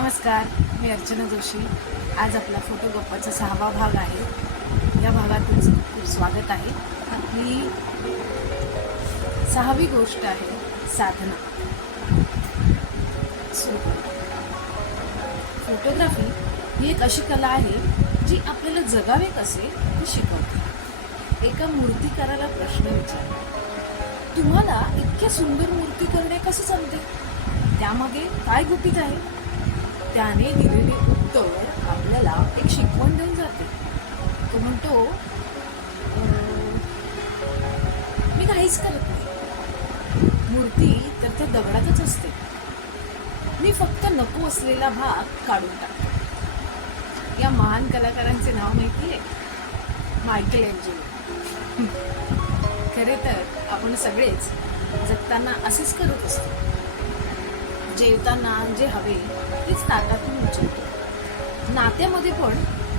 नमस्कार, मी अर्चना जोशी. आज आपला फोटो गप्पाचा 6वा भाग आहे. या भागात तुमचं खूप स्वागत आहे. आपली 6वी गोष्ट आहे साधना. सुरू करू. फोटोग्राफी ही एक अशी कला आहे जी आपल्याला जगावे कसे हे शिकवते. एका मूर्तिकाराला प्रश्न विचारला, तुम्हाला इतक्या सुंदर मूर्ती करणे कसे जमते? त्यामागे काय गुपित आहे? त्याने दिलेले उत्तर आपल्याला एक शिकवण देऊन जाते. तो म्हणतो, मी काहीच करत नाही. मूर्ती तर त्या दगडातच असते. मी फक्त नको असलेला भाग काढून टाकतो. या महान कलाकारांचे नाव माहिती आहे? Michael Angelo. खरे तर आपण सगळेच जगताना असेच करत असतो. जेवताना जे हवे तेच ताटातून उचलतो. नात्यामध्ये पण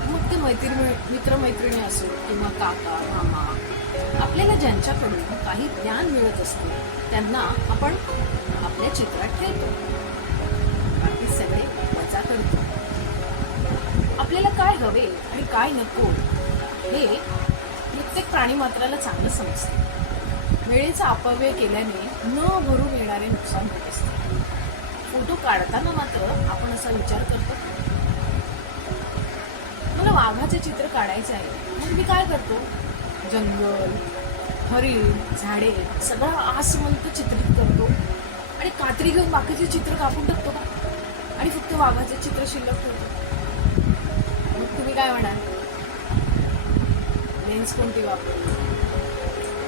मग ते मित्रमैत्रिणी असो किंवा काका मामा, आपल्याला ज्यांच्याकडून काही ज्ञान मिळत असते त्यांना आपण आपल्या चित्रात ठेवतो. बाकी सगळे मजा करतो. आपल्याला काय हवे आणि काय नको हे प्रत्येक प्राणीमात्राला चांगलं समजतं. वेळेचा अपव्यय केल्याने न भरून येणारे नुकसान होत असते. फोटो काढताना मात्र आपण असा विचार करतो, मला वाघाचे चित्र काढायचे आहे, मग मी काय करतो? जंगल, हरिण, झाडे सगळं आसमंत चित्रित करतो आणि कात्री घेऊन बाकीचे चित्र कापून टाकतो का? आणि फक्त वाघाचे चित्र शिल्लक ठेवतो. मग तुम्ही काय म्हणाल? लेन्स कोणती वापरली?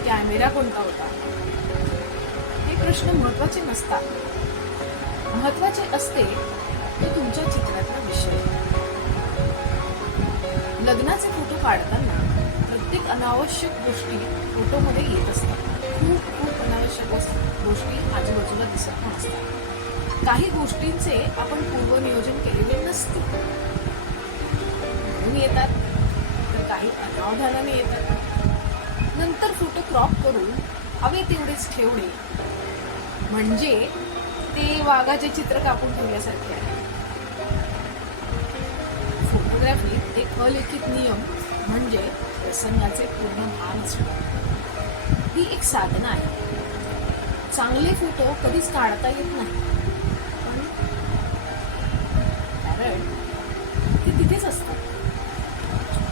कॅमेरा कोणता होता? हे प्रश्न महत्वाचे नसतात. महत्वाचे असते तो तुमच्या चित्रातला विषय. लग्नाचे फोटो काढताना प्रत्येक अनावश्यक गोष्टी फोटोमध्ये येत असतात. खूप अनावश्यक गोष्टी आजूबाजूला दिसत पण असतात. काही गोष्टींचे आपण पूर्वनियोजन केलेले नसते म्हणून येतात, तर काही अनावधानाने येतात. नंतर फोटो क्रॉप करून हवे तेवढेच ठेवणे म्हणजे ते वाघाचे चित्र कापून ठेवल्यासारखे आहे. फोटोग्राफीत एक अलिखित नियम म्हणजे प्रसंगाचे पूर्ण भान असणे. ही एक साधना आहे. चांगले फोटो कधीच काढता येत नाही, पण कारण ते तिथेच असतात.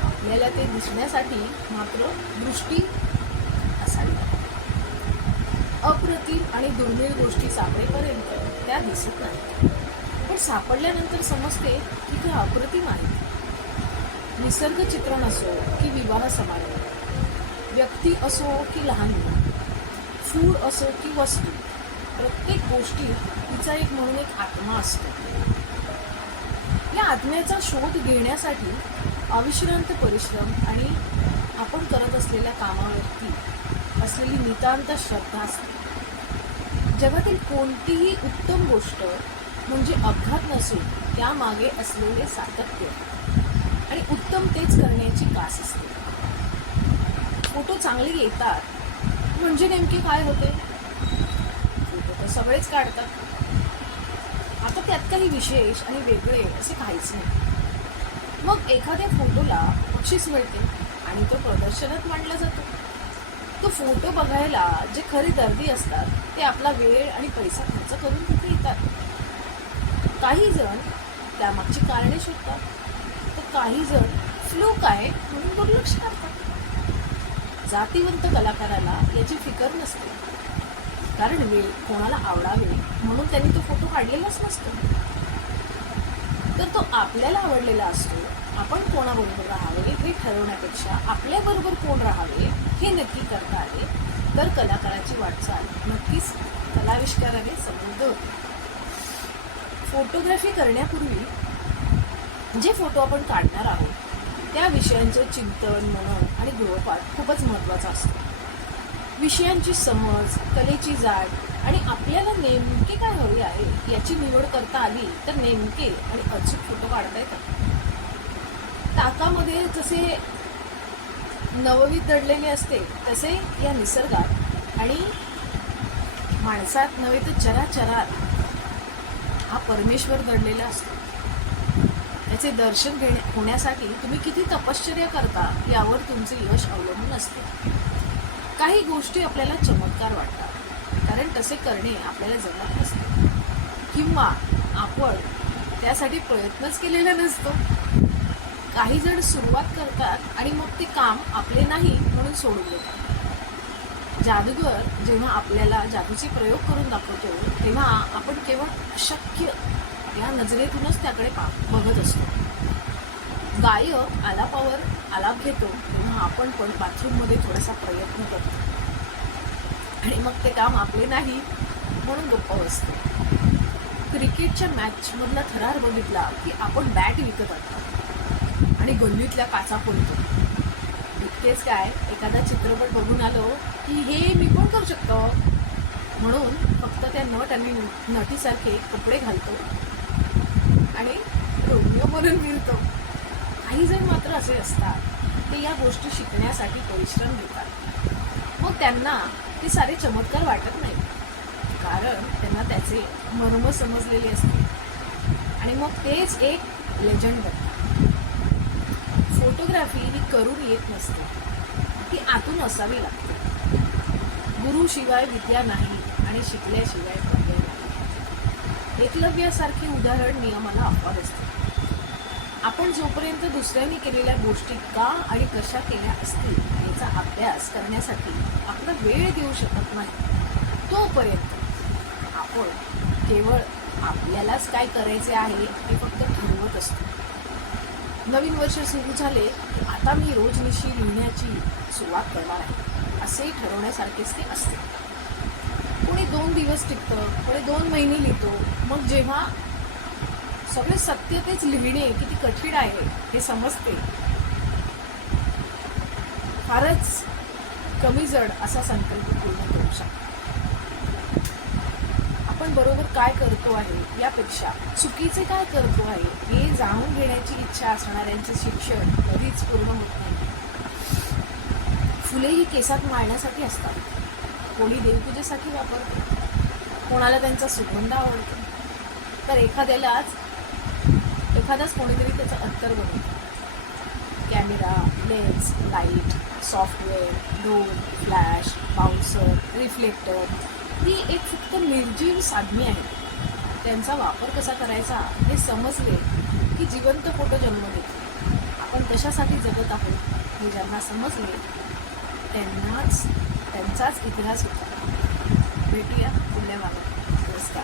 आपल्याला ते दिसण्यासाठी मात्र दृष्टी असावी. अप्रतिम आणि दुर्मिळ गोष्टी सापडेपर्यंत त्या दिसत नाही, पण सापडल्यानंतर समजते की त्या अप्रतिम आहेत. निसर्ग चित्रण असो की विवाह समारंभ, व्यक्ती असो की लहान मुलं, फूड असो की वस्तू, प्रत्येक गोष्टी तिचा एक म्हणून एक आत्मा असतो. या आत्म्याचा शोध घेण्यासाठी अविश्रांत परिश्रम आणि आपण करत असलेल्या कामावरती असलेली नितांत श्रद्धा असते. जगातील कोणतीही उत्तम गोष्ट म्हणजे अपघात नसून त्यामागे असलेले सातत्य आणि उत्तमतेच करण्याची कास असते. फोटो चांगले येतात म्हणजे नेमके काय होते? फोटो तर सगळेच काढतात. आता त्यात काही विशेष आणि वेगळे असे काहीच नाही. मग एखाद्या फोटोला बक्षीस मिळते आणि तो प्रदर्शनात मांडला जातो. तो फोटो बघायला जे खरी दर्दी असतात ते आपला वेळ आणि पैसा खर्च करून तिथे येतात. काही जण त्यामागची कारणे शोधतात, तर काही जण फ्लूक आहे म्हणून दुर्लक्ष करतात. जातीवंत कलाकाराला याची फिकर नसते, कारण वेळ कोणाला आवडावे म्हणून त्यांनी तो फोटो काढलेलाच नसतो. तर तो आपल्याला आवडलेला असतो. आपण कोणाबरोबर राहावे हे ठरवण्यापेक्षा आपल्याबरोबर कोण राहावे हे नक्की करता आले तर कलाकाराची वाटचाल नक्कीच कलाविष्काराने समृद्ध होते. फोटोग्राफी करण्यापूर्वी जे फोटो आपण काढणार आहोत त्या विषयांचे चिंतन, मनन आणि गृहपाठ खूपच महत्त्वाचा असतो. विषयांची समज, कलेची जाण आणि आपल्याला नेमके काय हवे आहे याची निवड करता आली तर नेमके आणि अचूक फोटो काढता येतात. ताकामध्ये जसे नववीत दडलेले असते तसे या निसर्गात आणि माणसात नव्हे तर चराचरात हा परमेश्वर दडलेला असतो. त्याचे दर्शन होण्यासाठी तुम्ही किती तपश्चर्या करता यावर तुमचे यश अवलंबून असते. काही गोष्टी आपल्याला चमत्कार वाटतात कारण तसे करणे आपल्याला जमत नसते किंवा आपण त्यासाठी प्रयत्नच केलेला नसतो. काही जण सुरुवात करतात आणि मग ते काम आपले नाही म्हणून सोडून देतात. जादूगर जेव्हा आपल्याला जादूचे प्रयोग करून दाखवतो तेव्हा आपण केवळ अशक्य या नजरेतूनच त्याकडे बघत असतो. गायक आलापावर आलाप घेतो तेव्हा आपण पण बाथरूममध्ये थोडासा प्रयत्न करतो आणि मग ते काम आपले नाही म्हणून गप्प बसतो. क्रिकेटच्या मॅचमधला थरार बघितला की आपण बॅट विकत आणतो आणि गल्लीतल्या काचा फोडतो. इतकेच काय, एखादा चित्रपट बघून आलो की हे मी पण करू शकतो म्हणून फक्त त्या नट आणि नटीसारखे कपडे घालतो आणि रोमिओ बनून मिळतो. काही जण मात्र असे असतात ते या गोष्टी शिकण्यासाठी परिश्रम घेतात. मग त्यांना ते सारे चमत्कार वाटत नाही कारण त्यांना त्याचे मर्म समजलेले असते आणि मग तेच एक लेजंड बनतात. फोटोग्राफी ही करून येत नसते, ती आतून असावी लागते. गुरुशिवाय विद्या नाही आणि शिकल्याशिवाय पर्याय नाही. एकलव्यासारखे उदाहरण नियमाला अपवाद असते. आपण जोपर्यंत दुसऱ्यांनी केलेल्या गोष्टी का आणि कशा केल्या असतील याचा अभ्यास करण्यासाठी आपला वेळ देऊ शकत नाही तोपर्यंत आपण केवळ आपल्यालाच काय करायचे आहे हे फक्त ठरवत असतो. नवीन वर्ष सुरू झाले की आता मी रोजनिशी लिहिण्याची सुरुवात करणार आहे असे ठरवण्यासारखेच ते असते. कोणी 2 दिवस टिकतं, कोणी 2 महिने लिहितो. मग जेव्हा सगळे सत्य तेच लिहिणे किती कठीण आहे हे समजते, फारच कमी जण असा संकल्प पूर्ण करू शकतो. आपण बरोबर काय करतो आहे यापेक्षा चुकीचे काय करतो आहे हे जाणून घेण्याची इच्छा असणाऱ्यांचे शिक्षण कधीच पूर्ण होत नाही. फुले ही केसात माळण्यासाठी असतात. कोणी देवपूजेसाठी वापरतो, कोणाला त्यांचा सुगंध आवडतो, तर एखादाच कोणीतरी त्याचं अत्तर बनवतो. Camera, lens, light, software, drone, flash, bouncer, reflector ही एक फक्त निर्जीव साधने आहेत. त्यांचा वापर कसा करायचा हे समजले की जिवंत फोटो जन्म देतो. आपण कशासाठी जगत आहोत हे ज्यांना समजले त्यांचाच इतिहास होता. भेटूया पुढल्या भागात. नमस्कार.